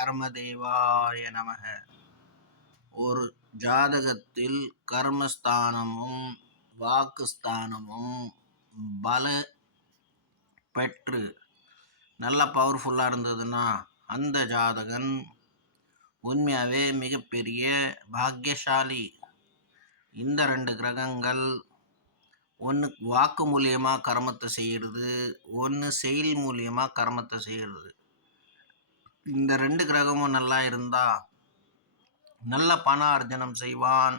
கர்மதேவாய நமக. ஒரு ஜாதகத்தில் கர்மஸ்தானமும் வாக்குஸ்தானமும் பல பெற்று நல்ல பவர்ஃபுல்லாக இருந்ததுன்னா அந்த ஜாதகன் உண்மையாகவே மிகப்பெரிய பாக்கியசாலி. இந்த 2 கிரகங்கள் ஒன்று வாக்கு மூலியமாக கர்மத்தை செய்கிறது, ஒன்று செயல் மூலியமாக கர்மத்தை செய்கிறது. இந்த 2 கிரகமும் நல்லா இருந்தால் நல்ல பண அர்ஜனம் செய்வான்.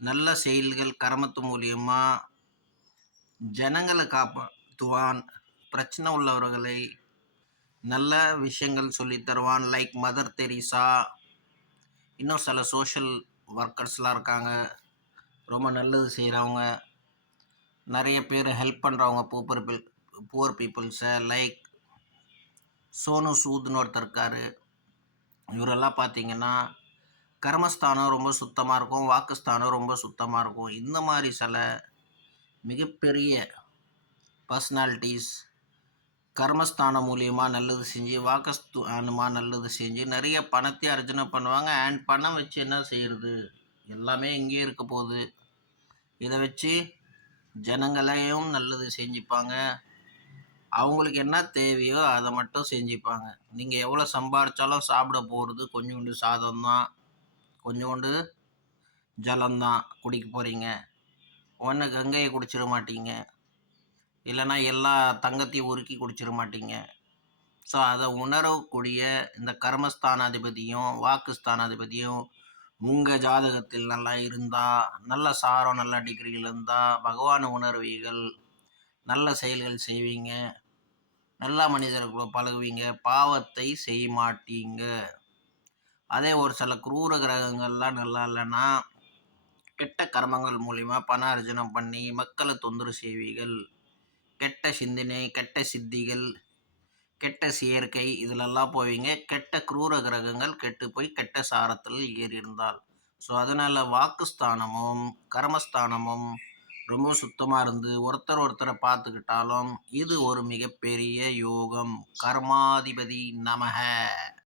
நல்ல செயல்கள் கர்மத்து மூலியமாக ஜனங்களை காப்பாற்றுவான். பிரச்சனை உள்ளவர்களை நல்ல விஷயங்கள் சொல்லித் தருவான். லைக் மதர் தெரீசா, இன்னும் சில சோஷியல் ஒர்க்கர்ஸ்லாம் இருக்காங்க, ரொம்ப நல்லது செய்கிறவங்க, நிறைய பேர் ஹெல்ப் பண்ணுறவங்க புவர் பீப்புள்ஸை. லைக் சோனு சூத்னு ஒருத்தர் இருக்கார். இவரெல்லாம் பார்த்தீங்கன்னா கர்மஸ்தானம் ரொம்ப சுத்தமாக இருக்கும், வாக்குஸ்தானம் ரொம்ப சுத்தமாக இருக்கும். இந்த மாதிரி சில மிகப்பெரிய பர்சனாலிட்டிஸ் கர்மஸ்தானம் மூலியமாக நல்லது செஞ்சு, வாக்குஸ்தானமாக நல்லது செஞ்சு நிறைய பணத்தை அர்ஜனை பண்ணுவாங்க. அண்ட் பணம் வச்சு என்ன செய்கிறது, எல்லாமே இங்கேயே இருக்க போகுது. இதை வச்சு ஜனங்களையும் நல்லது செஞ்சுப்பாங்க. அவங்களுக்கு என்ன தேவையோ அதை மட்டும் செஞ்சுப்பாங்க. நீங்கள் எவ்வளோ சம்பாதிச்சாலும் சாப்பிட போகிறது கொஞ்சோண்டு சாதம் தான், கொஞ்சோண்டு ஜலம்தான் குடிக்க போகிறீங்க. ஒன்று கங்கையை குடிச்சிட மாட்டீங்க, இல்லைன்னா எல்லா தங்கத்தையும் உருக்கி குடிச்சிட மாட்டீங்க. ஸோ அதை உணரக்கூடிய இந்த கர்மஸ்தானாதிபதியும் வாக்குஸ்தானாதிபதியும் உங்கள் ஜாதகத்தில் நல்லா இருந்தால், நல்ல சாரம் நல்ல டிகிரியில் இருந்தால் பகவானை உணர்வீர்கள், நல்ல செயல்கள் செய்வீங்க, நல்ல மனிதர்களை பழகுவீங்க, பாவத்தை செய்ய மாட்டீங்க. அதே ஒரு சில குரூர கிரகங்கள்லாம் நல்லா இல்லைன்னா கெட்ட கர்மங்கள் மூலிமா பண அர்ஜனம் பண்ணி மக்களை தொந்தரவு செய்வீர்கள். கெட்ட சிந்தனை, கெட்ட சித்திகள், கெட்ட செயற்கை இதிலெல்லாம் போவீங்க. கெட்ட குரூர கிரகங்கள் கெட்டு போய் கெட்ட சாரத்தில் ஏறி இருந்தால். ஸோ அதனால் வாக்குஸ்தானமும் கர்மஸ்தானமும் ரொம்ப சுத்தமாக இருந்து ஒருத்தரை பார்த்துக்கிட்டாலும் இது ஒரு மிகப்பெரிய யோகம். கர்மாதிபதி நமக.